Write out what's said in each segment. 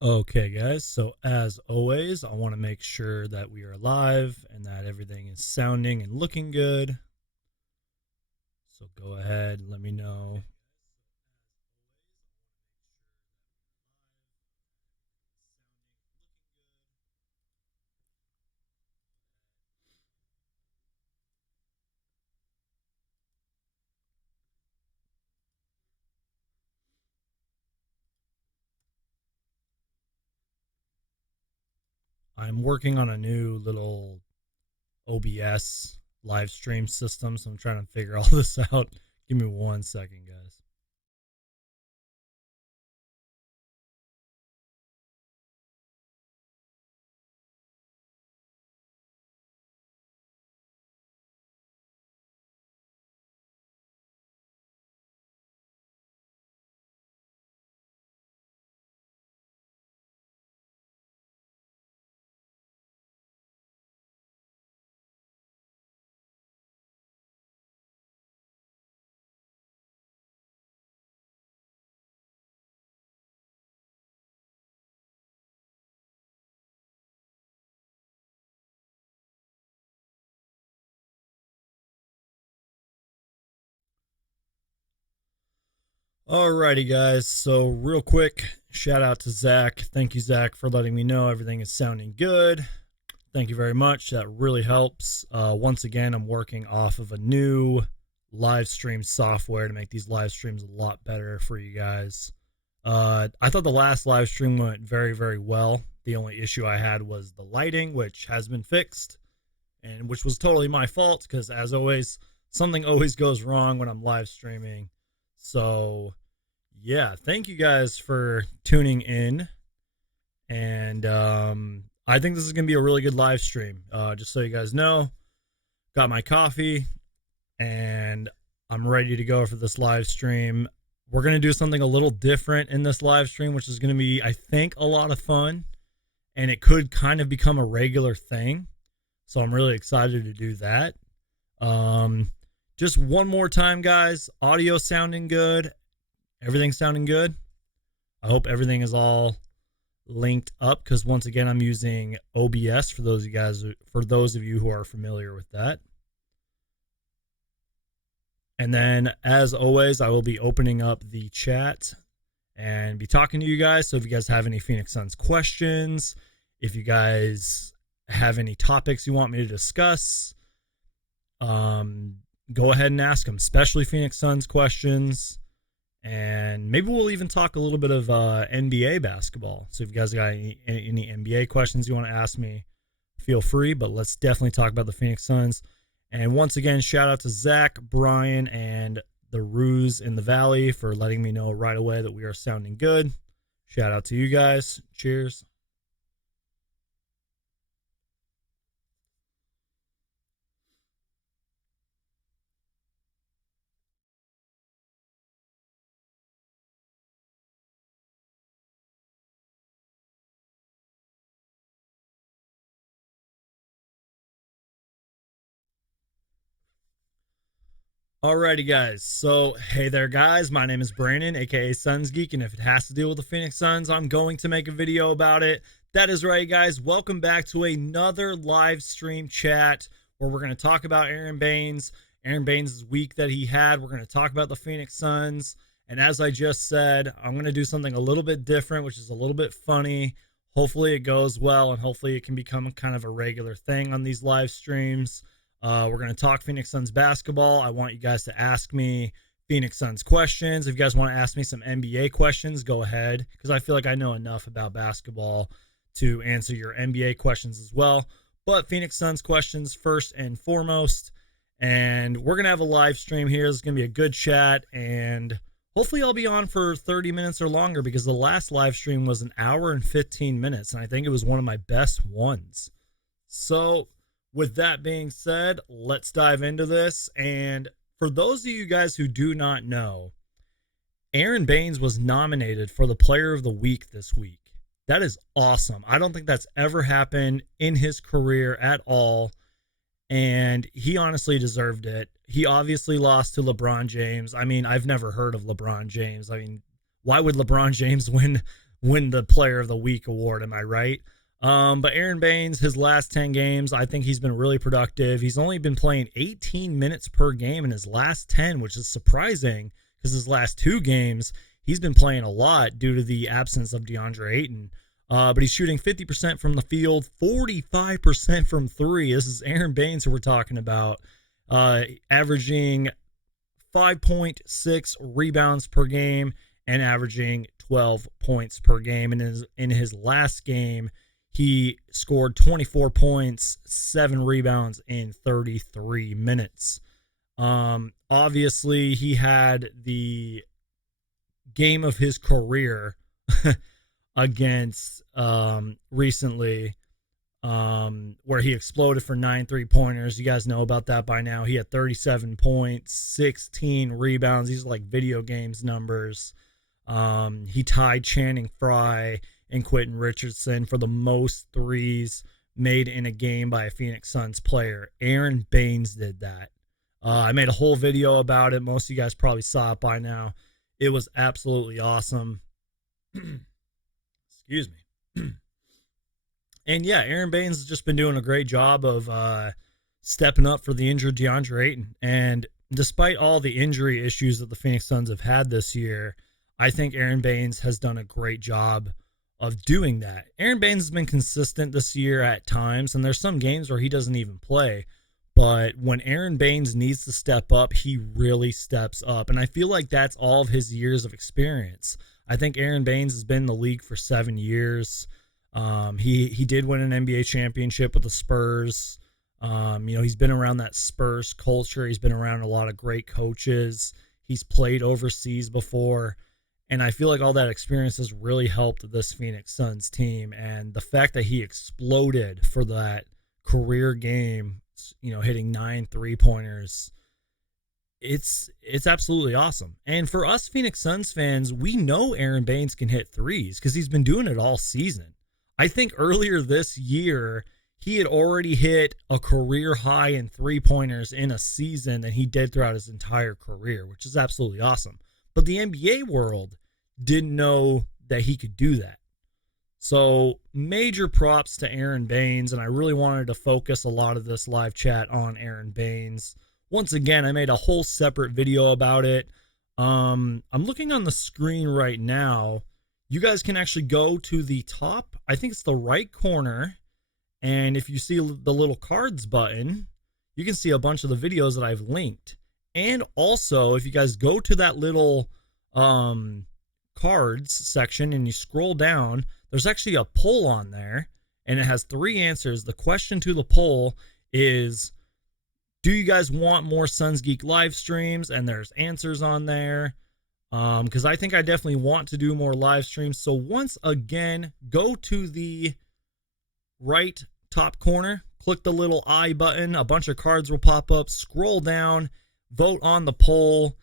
Okay, guys, so as always, I want to make sure that we are live and that everything is sounding and looking good. So go ahead, let me know. I'm working on a new little OBS live stream system, so I'm trying to figure all this out. Give me 1 second, guys. Alrighty, guys, so real quick, shout out to Zach. Thank you, Zach, for letting me know everything is sounding good. Thank you very much. That really helps. Once again, I'm working off of a new live stream software to make these live streams a lot better for you guys. I thought the last live stream went very, very well. The only issue I had was the lighting, which has been fixed, and which was totally my fault because, as always, something always goes wrong when I'm live streaming. So, yeah, thank you guys for tuning in. And I think this is going to be a really good live stream. Just so you guys know, got my coffee and I'm ready to go for this live stream. We're going to do something a little different in this live stream, which is going to be, I think, a lot of fun. And it could kind of become a regular thing. So I'm really excited to do that. Um, just one more time, guys. Audio sounding good. Everything sounding good. I hope everything is all linked up because once again I'm using OBS for those of you who are familiar with that. And then as always, I will be opening up the chat and be talking to you guys. So if you guys have any Phoenix Suns questions, if you guys have any topics you want me to discuss, go ahead and ask them, especially Phoenix Suns questions. And maybe we'll even talk a little bit of NBA basketball. So if you guys got any NBA questions you want to ask me, feel free. But let's definitely talk about the Phoenix Suns. And once again, shout out to Zach, Brian, and the Ruse in the Valley for letting me know right away that we are sounding good. Shout out to you guys. Cheers. Alrighty, guys. So, hey there, guys. My name is Brandon, aka Suns Geek, and if it has to deal with the Phoenix Suns, I'm going to make a video about it. That is right, guys. Welcome back to another live stream chat where we're going to talk about Aron Baynes, Aron Baynes' week that he had. We're going to talk about the Phoenix Suns. And as I just said, I'm going to do something a little bit different, which is a little bit funny. Hopefully, it goes well, and hopefully, it can become kind of a regular thing on these live streams. We're going to talk Phoenix Suns basketball. I want you guys to ask me Phoenix Suns questions. If you guys want to ask me some NBA questions, go ahead, because I feel like I know enough about basketball to answer your NBA questions as well. But Phoenix Suns questions first and foremost. And we're going to have a live stream here. It's going to be a good chat. And hopefully, I'll be on for 30 minutes or longer because the last live stream was an hour and 15 minutes. And I think it was one of my best ones. So, with that being said, let's dive into this. And for those of you guys who do not know, Aron Baynes was nominated for the Player of the Week this week. That is awesome. I don't think that's ever happened in his career at all. And he honestly deserved it. He obviously lost to LeBron James. I mean, I've never heard of LeBron James. I mean, why would LeBron James win the Player of the Week award. Am I right? But Aron Baynes, his last 10 games, I think he's been really productive. He's only been playing 18 minutes per game in his last 10, which is surprising because his last 2 games, he's been playing a lot due to the absence of DeAndre Ayton. But he's shooting 50% from the field, 45% from three. This is Aron Baynes who we're talking about, averaging 5.6 rebounds per game and averaging 12 points per game. And in his last game, he scored 24 points, 7 rebounds in 33 minutes. Obviously, he had the game of his career against recently, where he exploded for 9 3-pointers. You guys know about that by now. He had 37 points, 16 rebounds. These are like video games numbers. He tied Channing Frye and Quentin Richardson for the most threes made in a game by a Phoenix Suns player. Aron Baynes did that. I made a whole video about it. Most of you guys probably saw it by now. It was absolutely awesome. Excuse me. And yeah, Aron Baynes has just been doing a great job of stepping up for the injured DeAndre Ayton. And despite all the injury issues that the Phoenix Suns have had this year, I think Aron Baynes has done a great job of doing that. Aron Baynes has been consistent this year at times, and there's some games where he doesn't even play. But when Aron Baynes needs to step up, he really steps up. And I feel like that's all of his years of experience. I think Aron Baynes has been in the league for 7 years. He did win an NBA championship with the Spurs. He's been around that Spurs culture. He's been around a lot of great coaches. He's played overseas before. And I feel like all that experience has really helped this Phoenix Suns team. And the fact that he exploded for that career game, hitting 9 3-pointers, it's absolutely awesome. And for us Phoenix Suns fans, we know Aron Baynes can hit threes because he's been doing it all season. I think earlier this year, he had already hit a career high in 3-pointers in a season than he did throughout his entire career, which is absolutely awesome. But the NBA world didn't know that he could do that. So major props to Aron Baynes, and I really wanted to focus a lot of this live chat on Aron Baynes. Once again, I made a whole separate video about it. I'm looking on the screen right now. You guys can actually go to the top, I think it's the right corner, and if you see the little cards button, you can see a bunch of the videos that I've linked. And also, if you guys go to that little cards section and you scroll down, there's actually a poll on there, and it has 3 answers. The question to the poll is, do you guys want more Suns Geek live streams? And there's answers on there. Because I think I definitely want to do more live streams. So once again, go to the right top corner, click the little I button, a bunch of cards will pop up, scroll down, vote on the poll,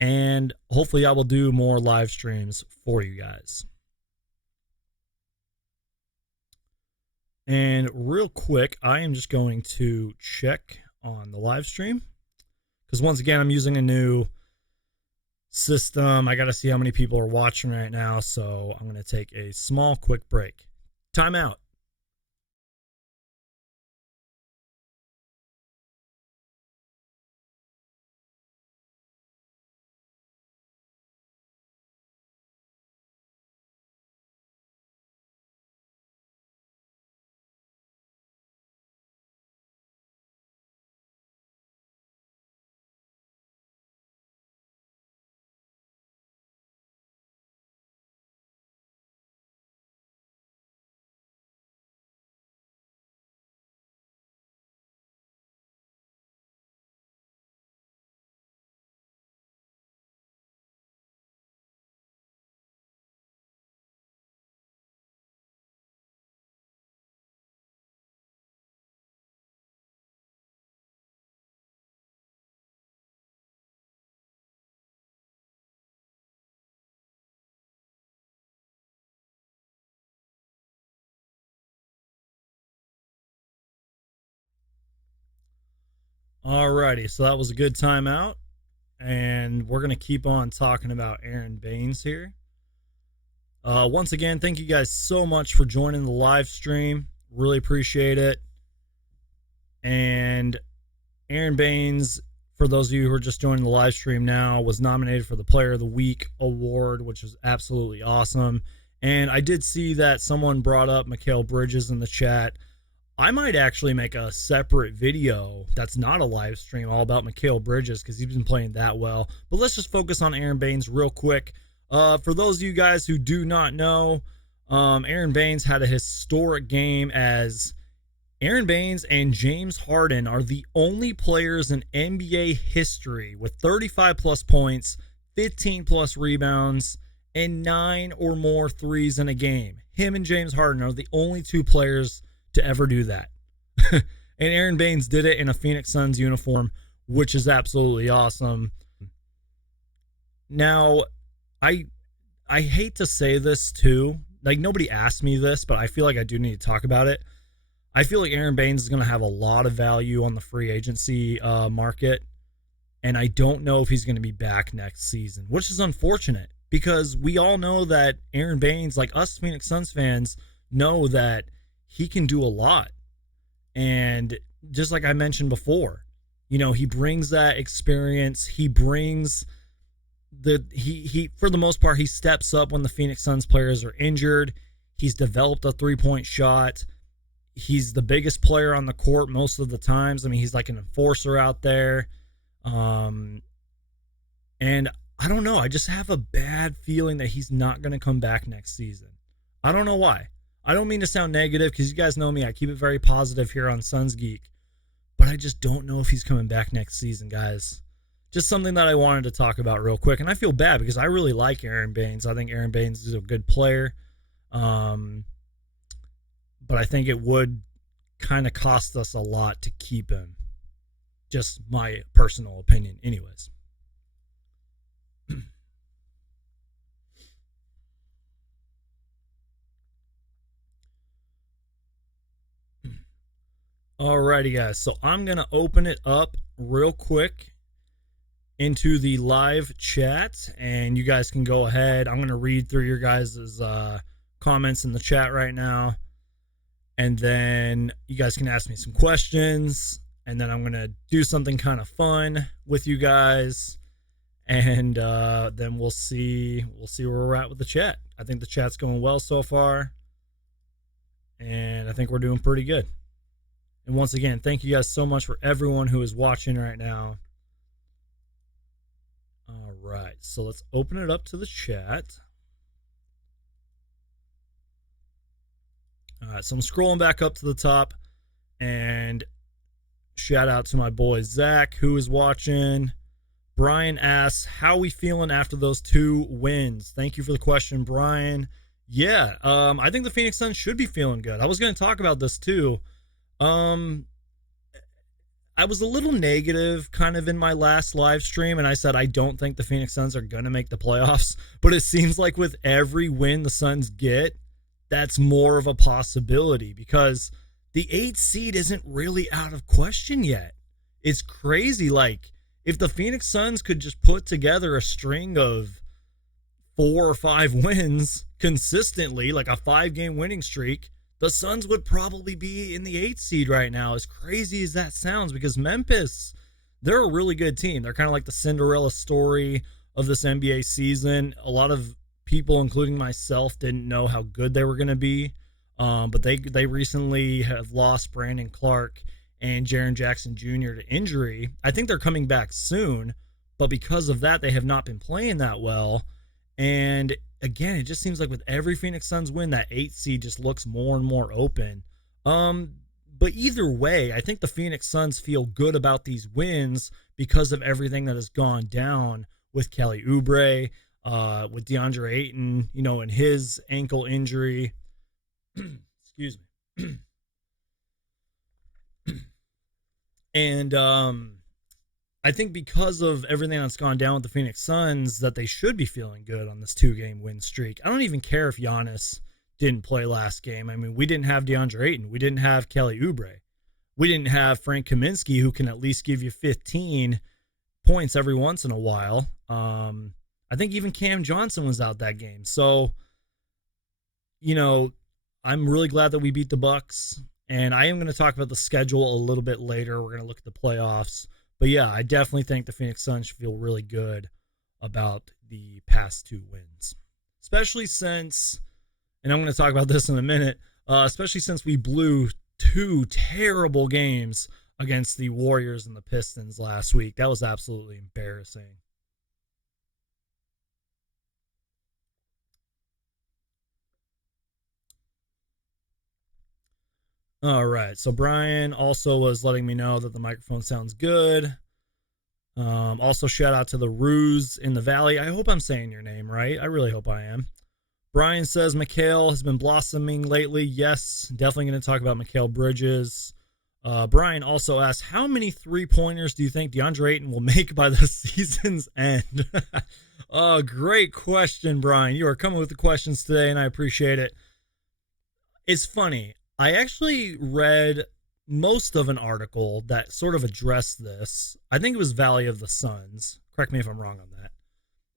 and hopefully I will do more live streams for you guys. And real quick, I am just going to check on the live stream, because once again, I'm using a new system. I got to see how many people are watching right now, so I'm going to take a small quick break. Time out. Alrighty, so that was a good timeout, and we're going to keep on talking about Aron Baynes here. Once again, thank you guys so much for joining the live stream. Really appreciate it. And Aron Baynes, for those of you who are just joining the live stream now, was nominated for the Player of the Week award, which was absolutely awesome. And I did see that someone brought up Mikal Bridges in the chat. I might actually make a separate video that's not a live stream all about Mikal Bridges because he's been playing that well. But let's just focus on Aron Baynes real quick. For those of you guys who do not know, Aron Baynes had a historic game as Aron Baynes and James Harden are the only players in NBA history with 35 plus points, 15 plus rebounds, and 9 or more threes in a game. Him and James Harden are the only two players to ever do that. And Aron Baynes did it in a Phoenix Suns uniform, which is absolutely awesome. Now, I hate to say this too. Like, nobody asked me this, but I feel like I do need to talk about it. I feel like Aron Baynes is going to have a lot of value on the free agency market, and I don't know if he's going to be back next season, which is unfortunate because we all know that Aron Baynes, like us Phoenix Suns fans, know that he can do a lot. And just like I mentioned before, you know, he brings that experience. He brings he for the most part, he steps up when the Phoenix Suns players are injured. He's developed a three-point shot. He's the biggest player on the court most of the times. I mean, he's like an enforcer out there. And I don't know. I just have a bad feeling that he's not going to come back next season. I don't know why. I don't mean to sound negative because you guys know me. I keep it very positive here on Suns Geek. But I just don't know if he's coming back next season, guys. Just something that I wanted to talk about real quick. And I feel bad because I really like Aron Baynes. I think Aron Baynes is a good player. But I think it would kind of cost us a lot to keep him. Just my personal opinion, anyways. Alrighty, guys. So I'm going to open it up real quick into the live chat, and you guys can go ahead. I'm going to read through your guys' comments in the chat right now. And then you guys can ask me some questions. And then I'm going to do something kind of fun with you guys. And then we'll see where we're at with the chat. I think the chat's going well so far. And I think we're doing pretty good. And once again, thank you guys so much for everyone who is watching right now. All right. So let's open it up to the chat. All right, so I'm scrolling back up to the top, and shout out to my boy Zach, who is watching. Brian asks, how are we feeling after those 2 wins? Thank you for the question, Brian. Yeah, I think the Phoenix Suns should be feeling good. I was going to talk about this too. I was a little negative kind of in my last live stream, and I said I don't think the Phoenix Suns are going to make the playoffs, but it seems like with every win the Suns get, that's more of a possibility because the 8th seed isn't really out of question yet. It's crazy. Like, if the Phoenix Suns could just put together a string of 4 or 5 wins consistently, like a 5-game winning streak, the Suns would probably be in the 8th seed right now, as crazy as that sounds, because Memphis, they're a really good team. They're kind of like the Cinderella story of this NBA season. A lot of people, including myself, didn't know how good they were going to be. But they recently have lost Brandon Clark and Jaren Jackson Jr. to injury. I think they're coming back soon, but because of that, they have not been playing that well. And again, it just seems like with every Phoenix Suns win, that 8th seed just looks more and more open. But either way, I think the Phoenix Suns feel good about these wins because of everything that has gone down with Kelly Oubre, with DeAndre Ayton, you know, and his ankle injury. Excuse me. And I think because of everything that's gone down with the Phoenix Suns, that they should be feeling good on this 2-game win streak. I don't even care if Giannis didn't play last game. I mean, we didn't have DeAndre Ayton. We didn't have Kelly Oubre. We didn't have Frank Kaminsky, who can at least give you 15 points every once in a while. I think even Cam Johnson was out that game. So you know, I'm really glad that we beat the Bucks, and I am going to talk about the schedule a little bit later. We're going to look at the playoffs, but yeah, I definitely think the Phoenix Suns should feel really good about the past two wins, especially since, and I'm going to talk about this in a minute, especially since we blew two terrible games against the Warriors and the Pistons last week. That was absolutely embarrassing. All right. So Brian also was letting me know that the microphone sounds good. Also, shout out to the Ruse in the Valley. I hope I'm saying your name right. I really hope I am. Brian says Mikal has been blossoming lately. Yes, definitely going to talk about Mikal Bridges. Brian also asks, how many 3-pointers do you think DeAndre Ayton will make by the season's end? Oh, great question, Brian. You are coming with the questions today, and I appreciate it. It's funny. I actually read most of an article that sort of addressed this. I think it was Valley of the Suns. Correct me if I'm wrong on that.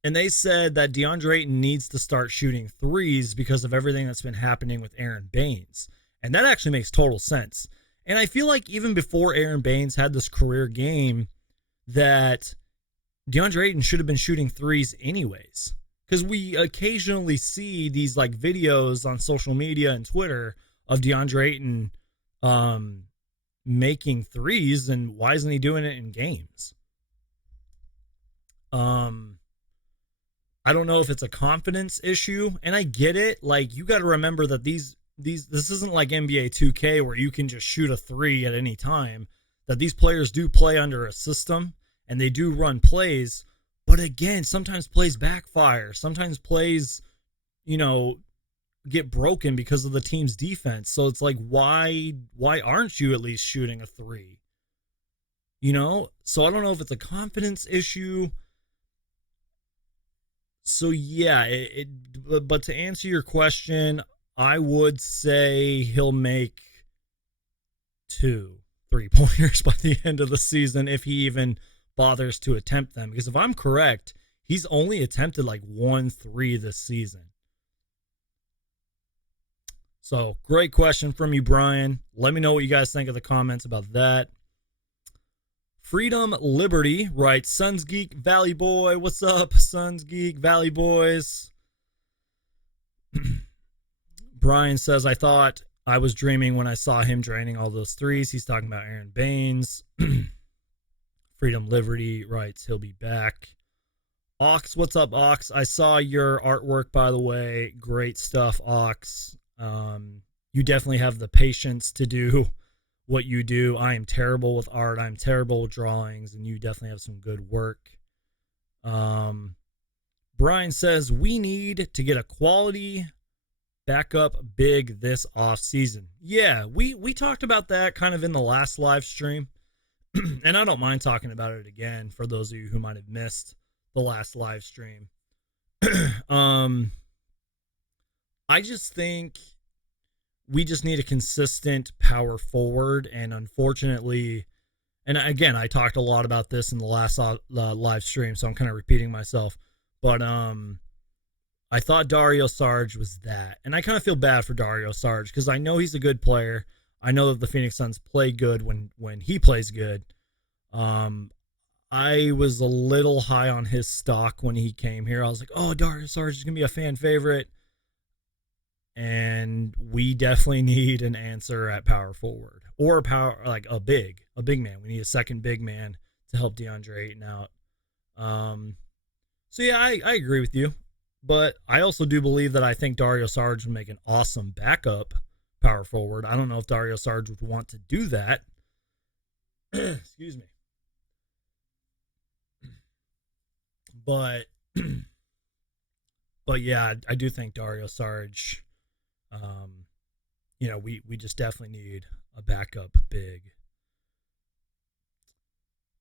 And they said that DeAndre Ayton needs to start shooting threes because of everything that's been happening with Aron Baynes. And that actually makes total sense. And I feel like even before Aron Baynes had this career game, that DeAndre Ayton should have been shooting threes anyways. Because we occasionally see these like videos on social media and Twitter of DeAndre Ayton making threes, and why isn't he doing it in games? I don't know if it's a confidence issue, and I get it. Like, you got to remember that this isn't like NBA 2K where you can just shoot a three at any time. That these players do play under a system and they do run plays, but again, sometimes plays backfire. Sometimes plays, you know, get broken because of the team's defense. So it's like, why aren't you at least shooting a three? You know? So I don't know if it's a confidence issue. So yeah, but to answer your question, I would say he'll make 2 3-pointers by the end of the season if he even bothers to attempt them. Because if I'm correct, he's only attempted like 1 3 this season. So great question from you, Brian. Let me know what you guys think of the comments about that. Freedom Liberty writes, Suns Geek Valley Boy. What's up, Suns Geek Valley Boys? Brian says, I thought I was dreaming when I saw him draining all those threes. He's talking about Aron Baynes. Freedom Liberty writes, he'll be back. Ox, what's up, Ox? I saw your artwork, by the way. Great stuff, Ox. You definitely have the patience to do what you do. I am terrible with art. I'm terrible with drawings, and you definitely have some good work. Brian says, we need to get a quality backup big this off season. Yeah, we talked about that kind of in the last live stream. And I don't mind talking about it again for those of you who might have missed the last live stream. I just think we just need a consistent power forward, and unfortunately, and again, I talked a lot about this in the last live stream, so I'm kind of repeating myself, but I thought Dario Saric was that, and I kind of feel bad for Dario Saric because I know he's a good player. I know that the Phoenix Suns play good when he plays good. I was a little high on his stock when he came here. I was like, oh, Dario Saric is going to be a fan favorite. And we definitely need an answer at power forward or like a big man. We need a second big man to help DeAndre Ayton out. So yeah, I agree with you, but I also do believe that I think Dario Saric would make an awesome backup power forward. I don't know if Dario Saric would want to do that. Excuse me. But yeah, I do think Dario Saric, we just definitely need a backup big.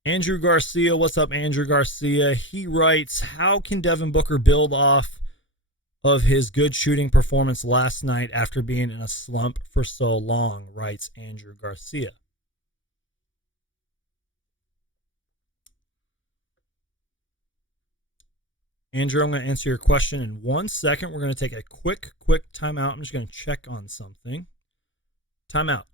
Andrew Garcia, what's up, Andrew Garcia? He writes, how can Devin Booker build off of his good shooting performance last night after being in a slump for so long, writes Andrew Garcia. Andrew, I'm going to answer your question in 1 second. We're going to take a quick timeout. I'm just going to check on something. Timeout.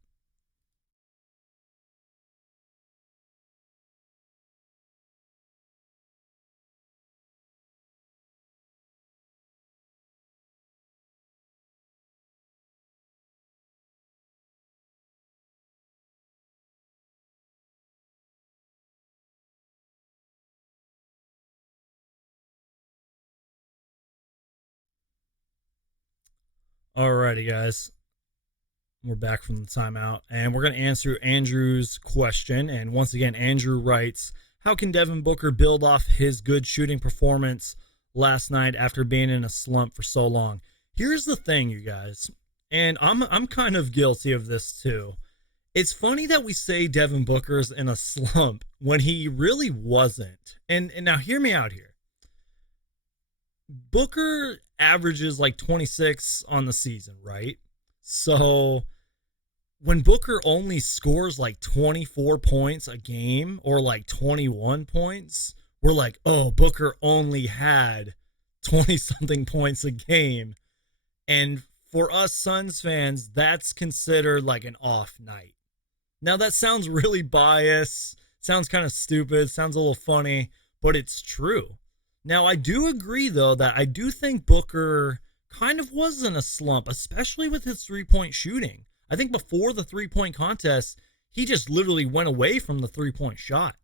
Alrighty, guys. We're back from the timeout, and we're going to answer Andrew's question. And once again, Andrew writes, how can Devin Booker build off his good shooting performance last night after being in a slump for so long? Here's the thing, you guys, and I'm kind of guilty of this too. It's funny that we say Devin Booker's in a slump when he really wasn't. And now hear me out here. Booker averages like 26 on the season, right? So when Booker only scores like 24 points a game or like 21 points, we're like, oh, Booker only had 20 something points a game. And for us Suns fans, that's considered like an off night. Now, that sounds really biased, sounds kind of stupid, sounds a little funny, but it's true. Now, I do agree, though, that I do think Booker kind of was in a slump, especially with his three-point shooting. I think before the three-point contest, he just literally went away from the three-point shot,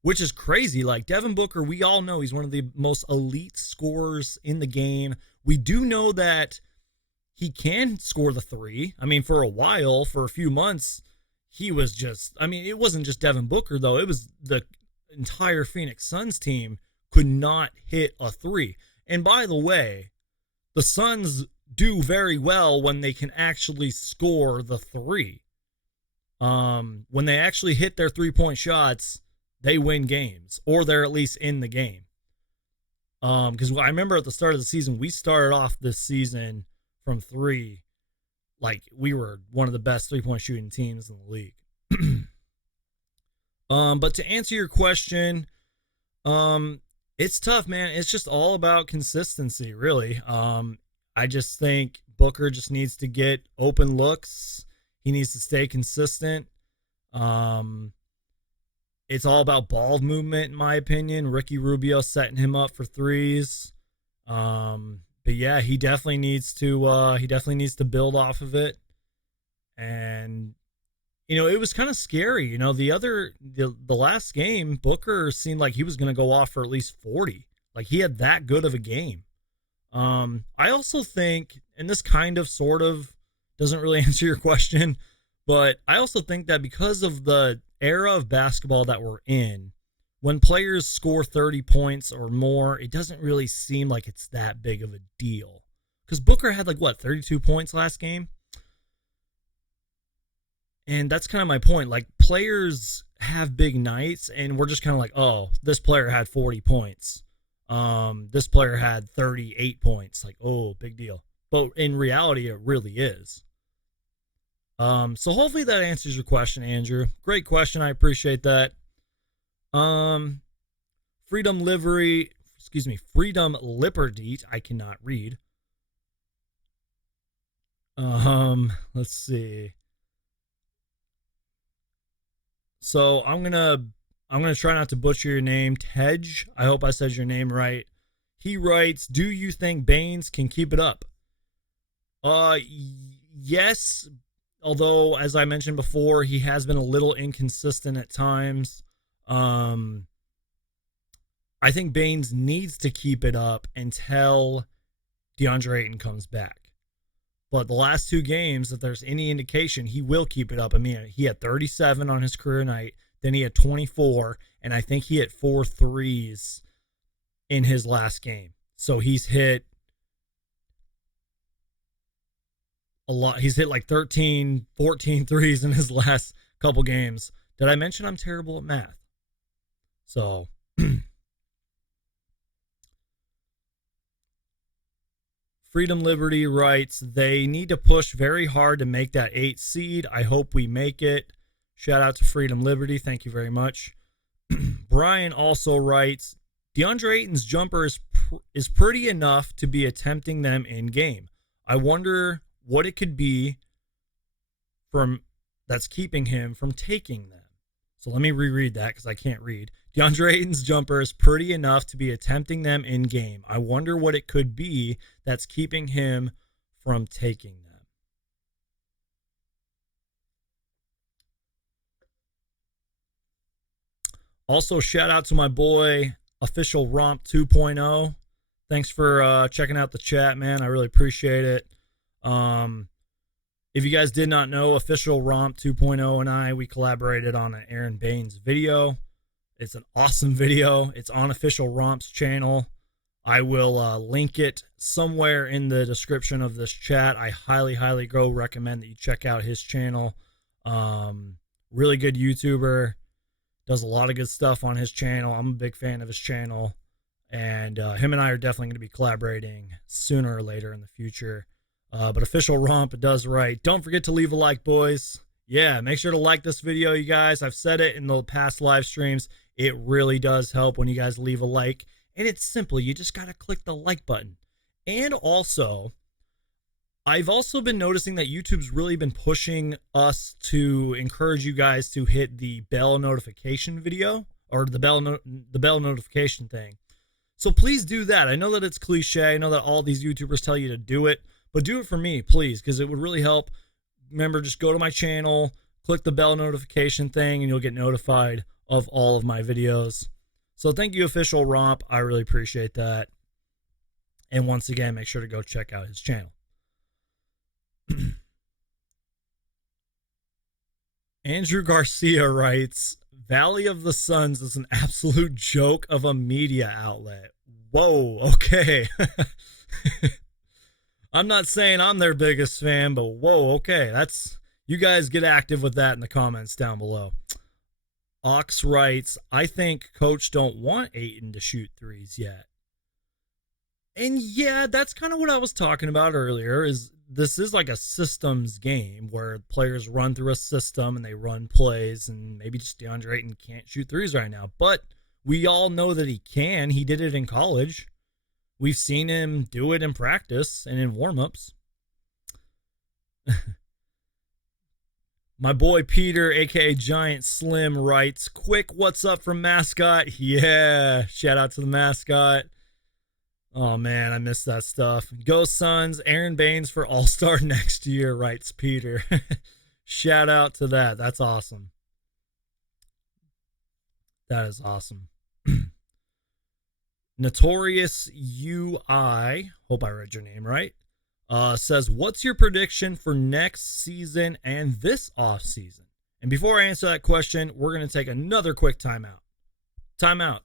which is crazy. Like, Devin Booker, we all know he's one of the most elite scorers in the game. We do know that he can score the three. I mean, for a while, for a few months, he was just, I mean, it wasn't just Devin Booker, though. It was the entire Phoenix Suns team could not hit a three. And by the way, the Suns do very well when they can actually score the three. When they actually hit their three-point shots, they win games, or they're at least in the game. Because I remember at the start of the season, we started off this season from three like we were one of the best three-point shooting teams in the league. But to answer your question, it's tough, man. It's just all about consistency, really. I just think Booker just needs to get open looks. He needs to stay consistent. It's all about ball movement, in my opinion. Ricky Rubio setting him up for threes. But yeah, he definitely needs to build off of it. And it was kind of scary. The last game, Booker seemed like he was going to go off for at least 40. Like, he had that good of a game. I also think, and this kind of sort of doesn't really answer your question, but I also think that because of the era of basketball that we're in, when players score 30 points or more, it doesn't really seem like it's that big of a deal. Because Booker had 32 points last game? And that's kind of my point. Like, players have big nights, and we're just kind of like, oh, this player had 40 points. This player had 38 points. Like, oh, big deal. But in reality, it really is. So hopefully that answers your question, Andrew. Great question. I appreciate that. Freedom Liberty, I cannot read. Let's see. So I'm gonna try not to butcher your name, Tej. I hope I said your name right. He writes, do you think Baynes can keep it up? Yes, although as I mentioned before, he has been a little inconsistent at times. I think Baynes needs to keep it up until DeAndre Ayton comes back. But the last two games, if there's any indication, he will keep it up. I mean, he had 37 on his career night, then he had 24, and I think he hit 4 threes in his last game. So he's hit a lot. He's hit 13, 14 threes in his last couple games. Did I mention I'm terrible at math? So Freedom Liberty writes, they need to push very hard to make that 8 seed. I hope we make it. Shout out to Freedom Liberty. Thank you very much. Brian also writes, DeAndre Ayton's jumper is is pretty enough to be attempting them in game. I wonder what it could be from that's keeping him from taking them. So let me reread that because I can't read. DeAndre Ayton's jumper is pretty enough to be attempting them in game. I wonder what it could be that's keeping him from taking them. Also, shout out to my boy, Official Romp 2.0. Thanks for checking out the chat, man. I really appreciate it. If you guys did not know, Official Romp 2.0 and we collaborated on an Aron Baynes video. It's an awesome video. It's on Official Romp's channel. I will link it somewhere in the description of this chat. I highly recommend that you check out his channel. Really good YouTuber. Does a lot of good stuff on his channel. I'm a big fan of his channel. And him and I are definitely going to be collaborating sooner or later in the future. But Official Romp does right. Don't forget to leave a like, boys. Yeah, make sure to like this video, you guys. I've said it in the past live streams. It really does help when you guys leave a like. And it's simple. You just got to click the like button. And also, I've also been noticing that YouTube's really been pushing us to encourage you guys to hit the bell notification video or the bell notification thing. So please do that. I know that it's cliche. I know that all these YouTubers tell you to do it, but do it for me, please, because it would really help. Remember, just go to my channel, click the bell notification thing, and you'll get notified of all of my videos. So thank you, Official Romp. I really appreciate that. And once again, make sure to go check out his channel. Andrew Garcia writes, Valley of the Suns is an absolute joke of a media outlet. Whoa, okay. I'm not saying I'm their biggest fan, but whoa, okay. You guys get active with that in the comments down below. Ox writes, I think coach don't want Ayton to shoot threes yet. And yeah, that's kind of what I was talking about earlier, is this is like a systems game where players run through a system and they run plays, and maybe just DeAndre Ayton can't shoot threes right now. But we all know that he can. He did it in college. We've seen him do it in practice and in warm-ups. My boy Peter, a.k.a. Giant Slim, writes, quick, what's up from Mascot? Yeah, shout out to the mascot. Oh, man, I miss that stuff. Go Suns, Aron Baynes for All-Star next year, writes Peter. Shout out to that. That's awesome. That is awesome. Notorious UI, hope I read your name right, says, what's your prediction for next season and this off season? And before I answer that question, we're going to take another quick timeout. Timeout.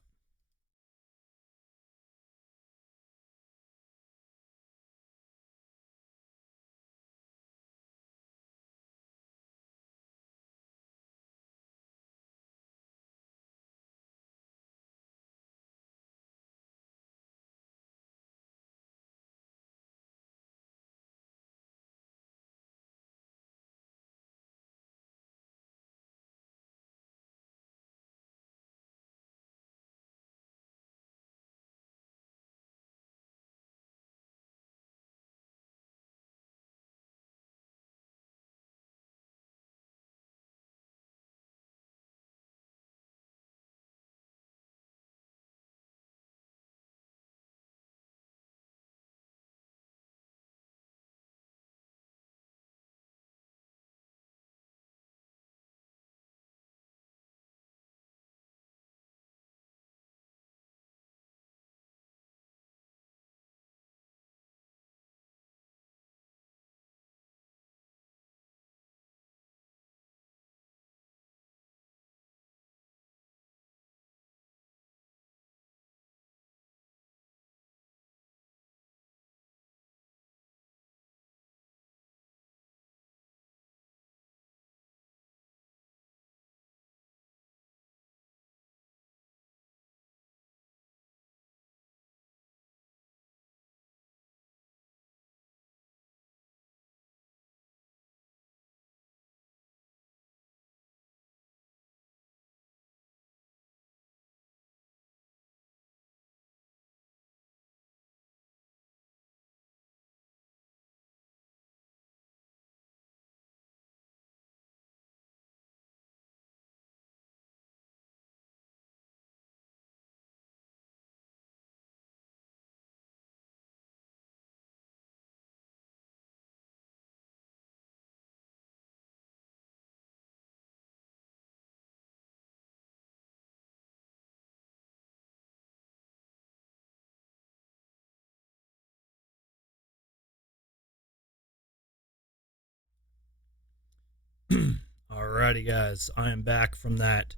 Alrighty, guys. I am back from that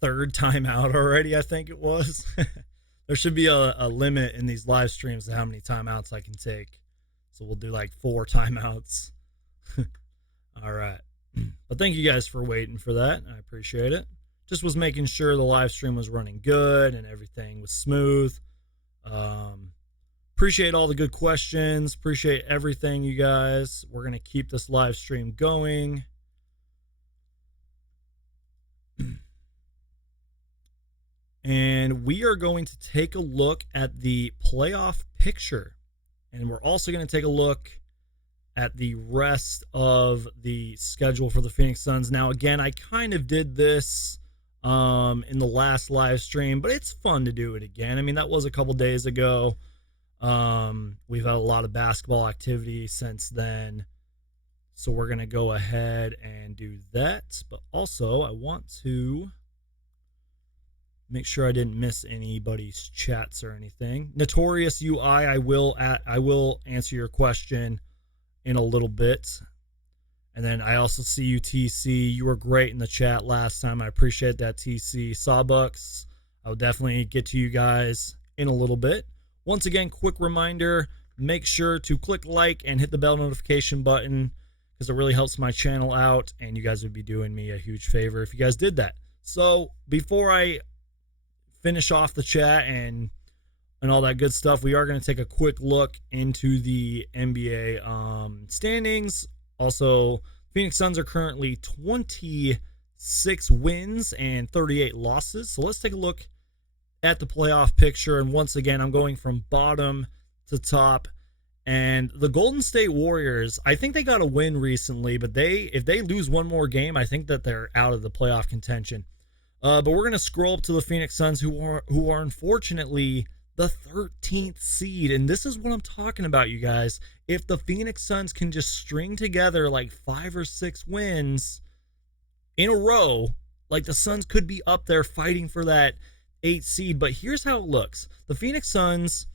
third time out already, I think it was. There should be a limit in these live streams to how many timeouts I can take. So we'll do like 4 timeouts. All right. But thank you guys for waiting for that. I appreciate it. Just was making sure the live stream was running good and everything was smooth. Appreciate all the good questions. Appreciate everything, you guys. We're going to keep this live stream going. And we are going to take a look at the playoff picture. And we're also going to take a look at the rest of the schedule for the Phoenix Suns. Now, again, I kind of did this in the last live stream, but it's fun to do it again. I mean, that was a couple days ago. We've had a lot of basketball activity since then. So we're going to go ahead and do that. But also, I want to make sure I didn't miss anybody's chats or anything. Notorious UI, I will answer your question in a little bit. And then I also see you, TC. You were great in the chat last time. I appreciate that, TC. Sawbucks, I'll definitely get to you guys in a little bit. Once again, quick reminder, make sure to click like and hit the bell notification button because it really helps my channel out, and you guys would be doing me a huge favor if you guys did that. So before I finish off the chat and all that good stuff, we are going to take a quick look into the NBA standings. Also, Phoenix Suns are currently 26 wins and 38 losses. So let's take a look at the playoff picture. And once again, I'm going from bottom to top. And the Golden State Warriors, I think they got a win recently, but if they lose one more game, I think that they're out of the playoff contention. But we're going to scroll up to the Phoenix Suns, who are unfortunately the 13th seed. And this is what I'm talking about, you guys. If the Phoenix Suns can just string together like 5 or 6 wins in a row, like the Suns could be up there fighting for that 8th seed. But here's how it looks. The Phoenix Suns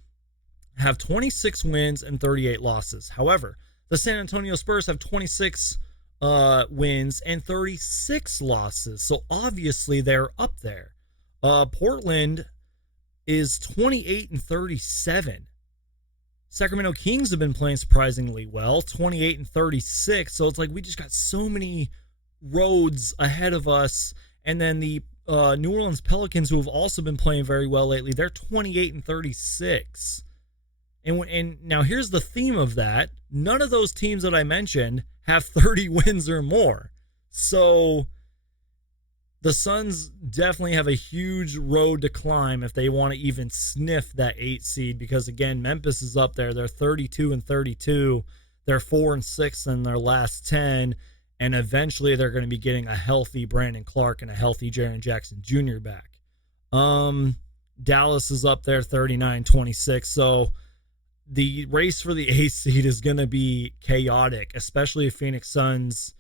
have 26 wins and 38 losses. However, the San Antonio Spurs have 26 wins and 36 losses. So obviously they're up there. Portland is 28 and 37. Sacramento Kings have been playing surprisingly well, 28 and 36. So it's like we just got so many roads ahead of us. And then the New Orleans Pelicans, who have also been playing very well lately, they're 28 and 36. And now here's the theme of that. None of those teams that I mentioned have 30 wins or more. So the Suns definitely have a huge road to climb if they want to even sniff that 8 seed, because again, Memphis is up there. They're 32 and 32. They're 4 and 6 in their last 10. And eventually they're going to be getting a healthy Brandon Clark and a healthy Jaren Jackson Jr. back. Dallas is up there 39-26. So the race for the 8th seed is going to be chaotic, especially if Phoenix Suns,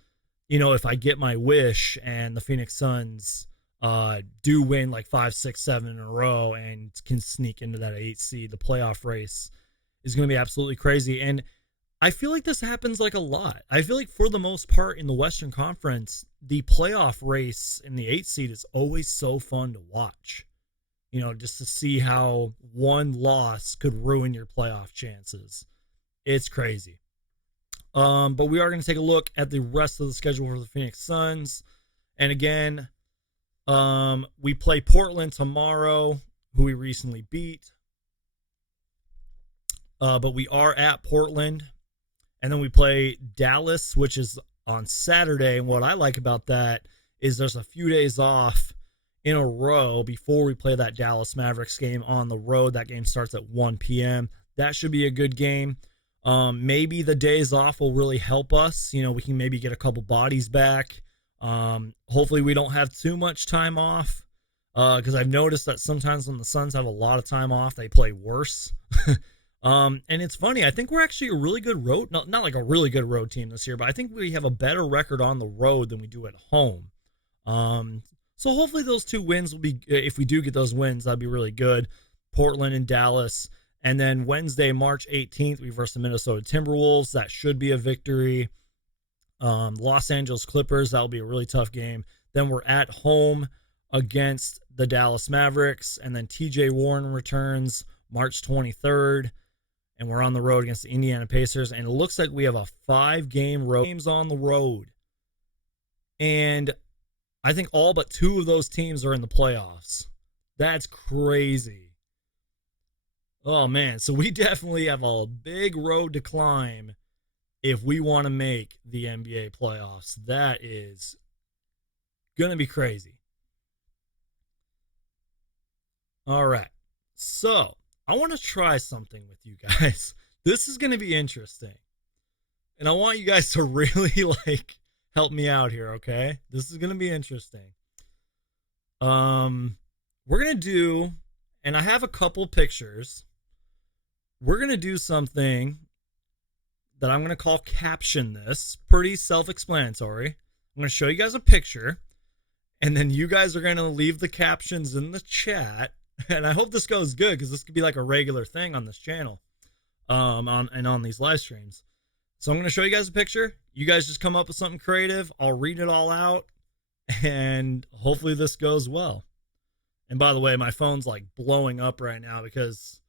if I get my wish and the Phoenix Suns do win like 5, 6, 7 in a row and can sneak into that 8th seed. The playoff race is going to be absolutely crazy. And I feel like this happens like a lot. I feel like for the most part in the Western Conference, the playoff race in the 8th seed is always so fun to watch. Just to see how one loss could ruin your playoff chances. It's crazy. But we are going to take a look at the rest of the schedule for the Phoenix Suns. And again, we play Portland tomorrow, who we recently beat. But we are at Portland. And then we play Dallas, which is on Saturday. And what I like about that is there's a few days off in a row before we play that Dallas Mavericks game on the road. That game starts at 1 p.m. That should be a good game. Maybe the days off will really help us. We can maybe get a couple bodies back. Hopefully we don't have too much time off, because I've noticed that sometimes when the Suns have a lot of time off, they play worse. And it's funny. I think we're actually a really good road, not like a really good road team this year, but I think we have a better record on the road than we do at home. So hopefully those 2 wins will be, if we do get those wins, that'd be really good. Portland and Dallas. And then Wednesday, March 18th, we versus the Minnesota Timberwolves. That should be a victory. Los Angeles Clippers, that'll be a really tough game. Then we're at home against the Dallas Mavericks, and then TJ Warren returns March 23rd, and we're on the road against the Indiana Pacers, and it looks like we have a 5-game road games on the road. And I think all but 2 of those teams are in the playoffs. That's crazy. Oh, man. So we definitely have a big road to climb if we want to make the NBA playoffs. That is going to be crazy. All right. So I want to try something with you guys. This is going to be interesting. And I want you guys to really help me out here, okay? This is going to be interesting. We're going to do, and I have a couple pictures. We're going to do something that I'm going to call Caption This. Pretty self-explanatory. I'm going to show you guys a picture, and then you guys are going to leave the captions in the chat. And I hope this goes good, because this could be like a regular thing on this channel, on these live streams. So I'm going to show you guys a picture. You guys just come up with something creative. I'll read it all out, and hopefully this goes well. And by the way, my phone's like blowing up right now because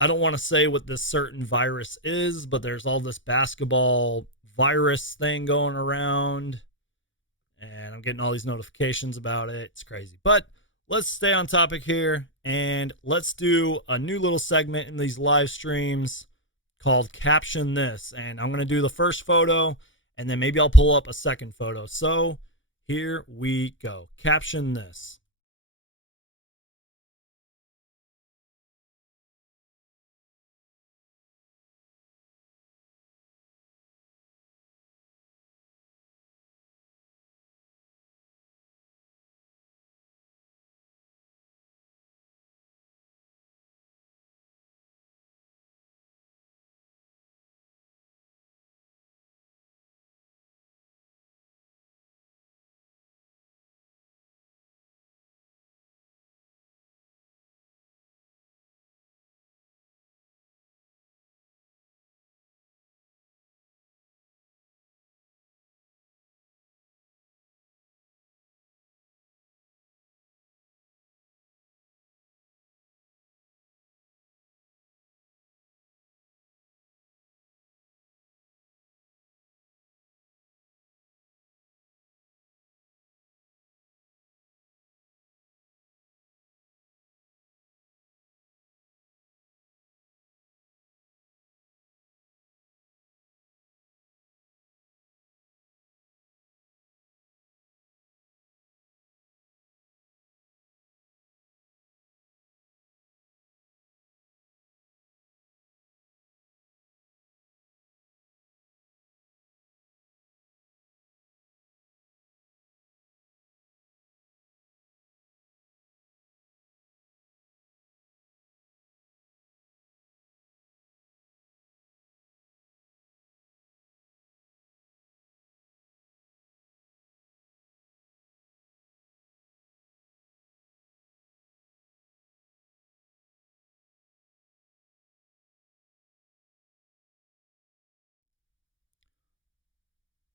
I don't want to say what this certain virus is, but there's all this basketball virus thing going around, and I'm getting all these notifications about it. It's crazy. But let's stay on topic here, and let's do a new little segment in these live streams called Caption This. And I'm going to do the first photo, and then maybe I'll pull up a second photo. So here we go. Caption This.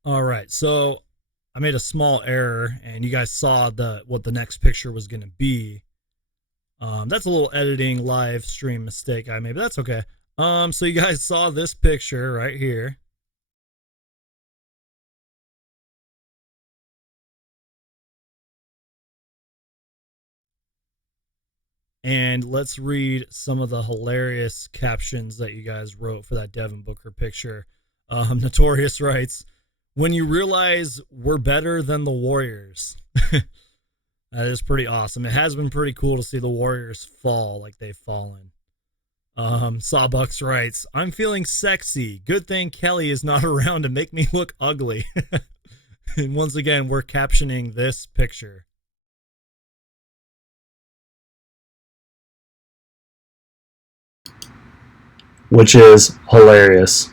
All right, so I made a small error, and you guys saw what the next picture was going to be. That's a little editing live stream mistake I made, but that's okay. So you guys saw this picture right here. And let's read some of the hilarious captions that you guys wrote for that Devin Booker picture. Notorious writes, "When you realize we're better than the Warriors." That is pretty awesome. It has been pretty cool to see the Warriors fall like they've fallen. Sawbucks writes, "I'm feeling sexy. Good thing Kelly is not around to make me look ugly." And once again, we're captioning this picture. Which is hilarious.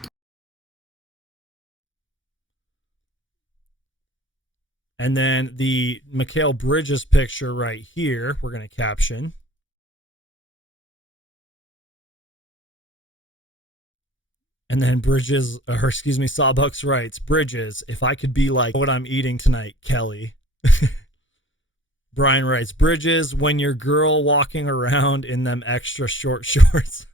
And then the Mikal Bridges picture right here, we're going to caption. And then Sawbucks writes, Bridges, if I could be like what I'm eating tonight, Kelly. Brian writes, Bridges, when your girl walking around in them extra short shorts.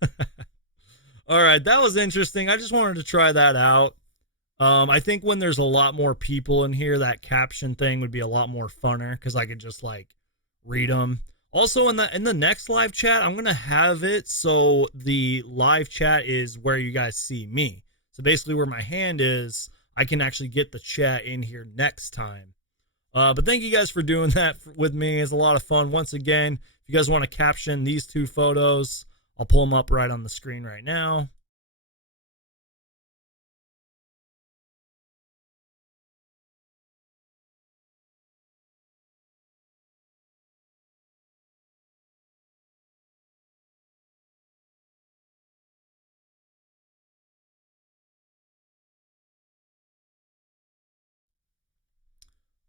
All right, that was interesting. I just wanted to try that out. I think when there's a lot more people in here, that caption thing would be a lot more funner because I could just like read them. Also, in the next live chat, I'm gonna have it so the live chat is where you guys see me. So basically, where my hand is, I can actually get the chat in here next time. But thank you guys for doing that with me. It's a lot of fun. Once again, if you guys want to caption these two photos, I'll pull them up right on the screen right now.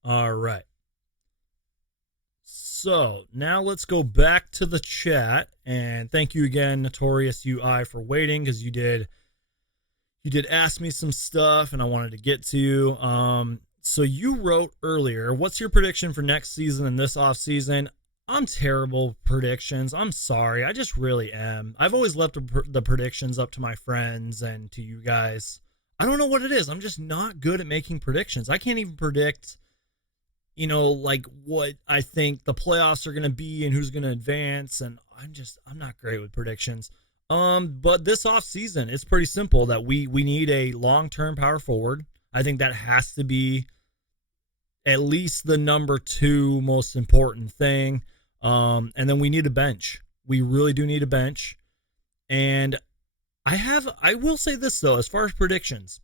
All right. So now let's go back to the chat, and thank you again, Notorious UI, for waiting because you did ask me some stuff, and I wanted to get to you. So you wrote earlier, what's your prediction for next season and this off season? I'm terrible predictions. I'm sorry. I just really am. I've always left the predictions up to my friends and to you guys. I don't know what it is. I'm just not good at making predictions. I can't even predict, like what I think the playoffs are going to be and who's going to advance. And I'm not great with predictions. But this off season, it's pretty simple that we need a long-term power forward. I think that has to be at least the number 2 most important thing. And then we need a bench. We really do need a bench. And I will say this though, as far as predictions,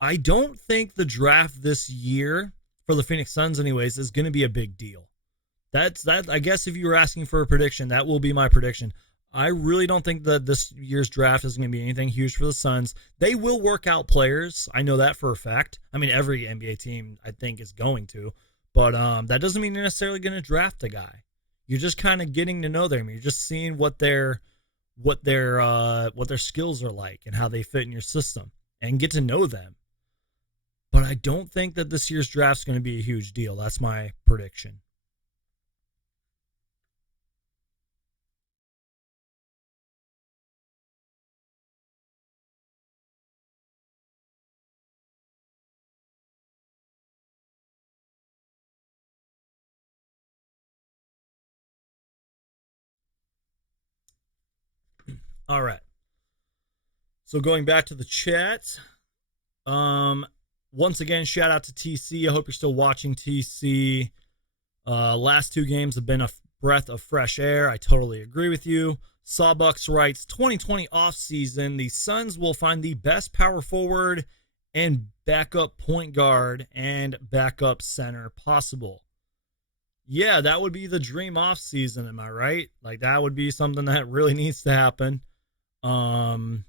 I don't think the draft this year for the Phoenix Suns anyways is going to be a big deal. That I guess if you were asking for a prediction, that will be my prediction. I really don't think that this year's draft is going to be anything huge for the Suns. They will work out players. I know that for a fact. I mean, every NBA team I think is going to, but that doesn't mean you're necessarily going to draft a guy. You're just kind of getting to know them. You're just seeing what their skills are like and how they fit in your system and get to know them. But I don't think that this year's draft is going to be a huge deal. That's my prediction. All right. So going back to the chat, once again, shout out to TC. I hope you're still watching, TC. Last 2 games have been a breath of fresh air. I totally agree with you. Sawbucks writes, 2020 offseason, the Suns will find the best power forward and backup point guard and backup center possible. Yeah, that would be the dream offseason, am I right? Like, that would be something that really needs to happen. Would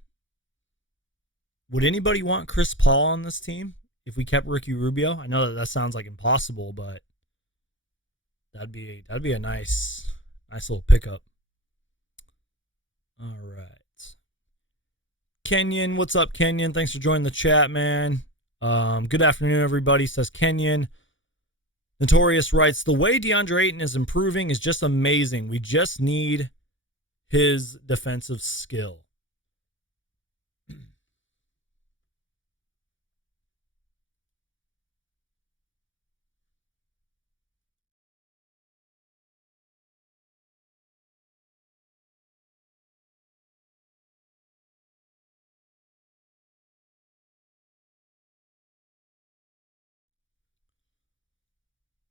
anybody want Chris Paul on this team if we kept Ricky Rubio? I know that sounds like impossible, but that'd be a nice little pickup. All right. Kenyon, what's up, Kenyon? Thanks for joining the chat, man. Good afternoon, everybody, says Kenyon. Notorious writes, the way DeAndre Ayton is improving is just amazing. We just need his defensive skill.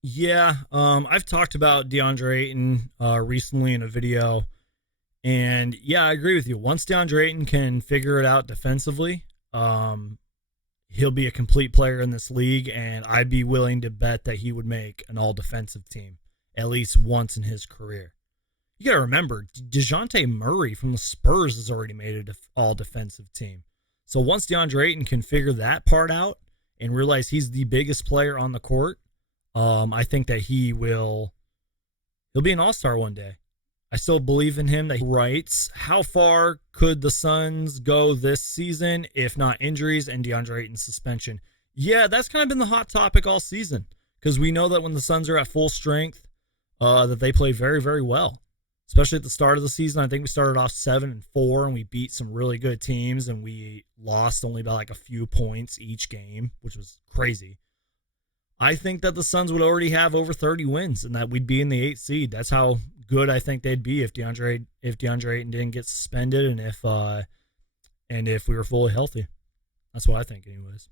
Yeah, I've talked about DeAndre Ayton recently in a video, and yeah, I agree with you. Once DeAndre Ayton can figure it out defensively, he'll be a complete player in this league, and I'd be willing to bet that he would make an all-defensive team at least once in his career. You got to remember, DeJounte Murray from the Spurs has already made an all-defensive team. So once DeAndre Ayton can figure that part out and realize he's the biggest player on the court, I think that he'll be an all-star one day. I still believe in him. That he writes, how far could the Suns go this season if not injuries and DeAndre Ayton's suspension? Yeah, that's kind of been the hot topic all season because we know that when the Suns are at full strength, that they play very, very well. Especially at the start of the season, I think we started off 7-4 and we beat some really good teams and we lost only by like a few points each game, which was crazy. I think that the Suns would already have over 30 wins and that we'd be in the 8th seed. That's how good I think they'd be if DeAndre Ayton didn't get suspended and if we were fully healthy. That's what I think, anyways.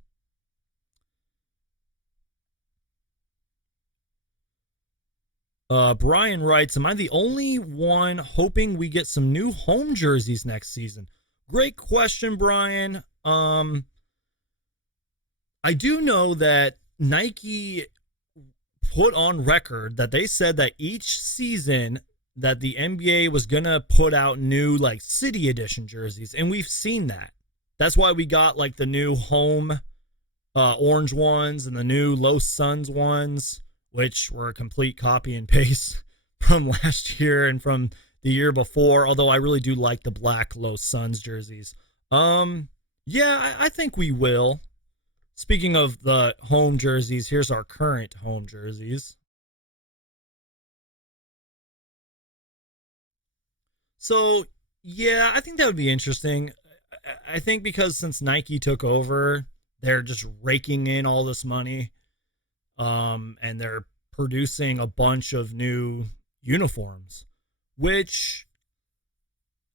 Brian writes, am I the only one hoping we get some new home jerseys next season? Great question, Brian. I do know that Nike put on record that they said that each season that the NBA was going to put out new like city edition jerseys. And we've seen that. That's why we got like the new home orange ones and the new Los Suns ones, which were a complete copy and paste from last year and from the year before. Although I really do like the black Los Suns jerseys. Yeah, I think we will. Speaking of the home jerseys, here's our current home jerseys. So, yeah, I think that would be interesting. I think because since Nike took over, they're just raking in all this money, and they're producing a bunch of new uniforms, which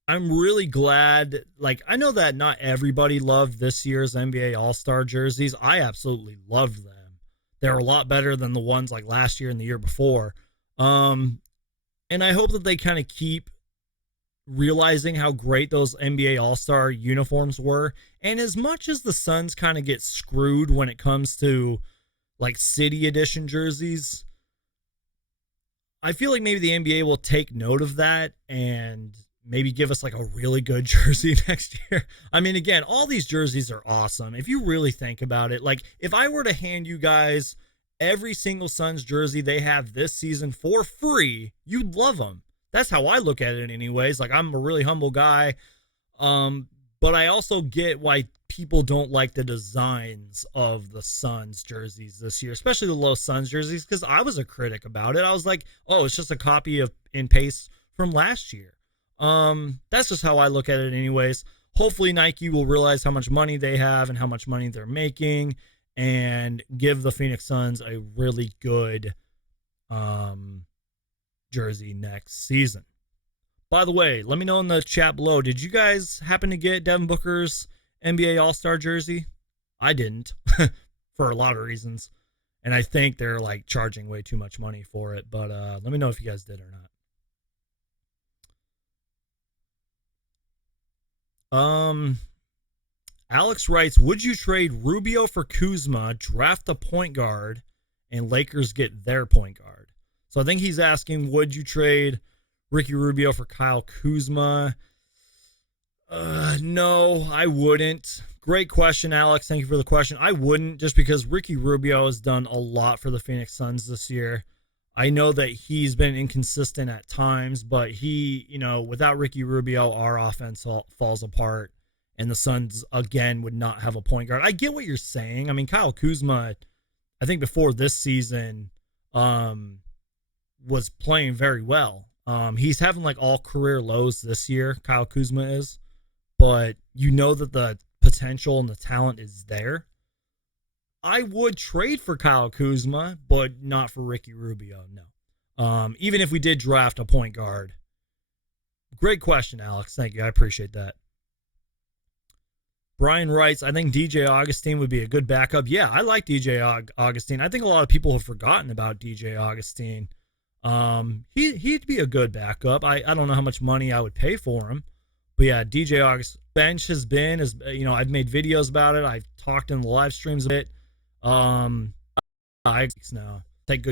I'm really glad. Like, I know that not everybody loved this year's NBA All-Star jerseys. I absolutely loved them. They're a lot better than the ones like last year and the year before. And I hope that they kind of keep realizing how great those NBA All-Star uniforms were. And as much as the Suns kind of get screwed when it comes to like city edition jerseys, I feel like maybe the NBA will take note of that and maybe give us like a really good jersey next year. I mean, again, all these jerseys are awesome. If you really think about it, like if I were to hand you guys every single Suns jersey they have this season for free, you'd love them. That's how I look at it anyways. Like, I'm a really humble guy. But I also get why people don't like the designs of the Suns jerseys this year, especially the Los Suns jerseys, because I was a critic about it. I was like, oh, it's just a copy of and paste from last year. That's just how I look at it anyways. Hopefully Nike will realize how much money they have and how much money they're making and give the Phoenix Suns a really good jersey next season. By the way, let me know in the chat below, did you guys happen to get Devin Booker's NBA All-Star jersey? I didn't for a lot of reasons. And I think they're like charging way too much money for it. But let me know if you guys did or not. Alex writes, would you trade Rubio for Kuzma, draft a point guard, and Lakers get their point guard? So I think he's asking, would you trade Ricky Rubio for Kyle Kuzma? No, I wouldn't. Great question, Alex. Thank you for the question. I wouldn't, just because Ricky Rubio has done a lot for the Phoenix Suns this year. I know that he's been inconsistent at times, but without Ricky Rubio, our offense falls apart, and the Suns, again, would not have a point guard. I get what you're saying. I mean, Kyle Kuzma, I think before this season, was playing very well. He's having like all career lows this year, Kyle Kuzma is, but you know that the potential and the talent is there. I would trade for Kyle Kuzma, but not for Ricky Rubio, no. Even if we did draft a point guard. Great question, Alex. Thank you. I appreciate that. Brian writes, I think DJ Augustine would be a good backup. Yeah, I like DJ Augustine. I think a lot of people have forgotten about DJ Augustine. He'd be a good backup. I don't know how much money I would pay for him, but yeah, DJ August bench has been, I've made videos about it. I've talked in the live streams a bit. I now take good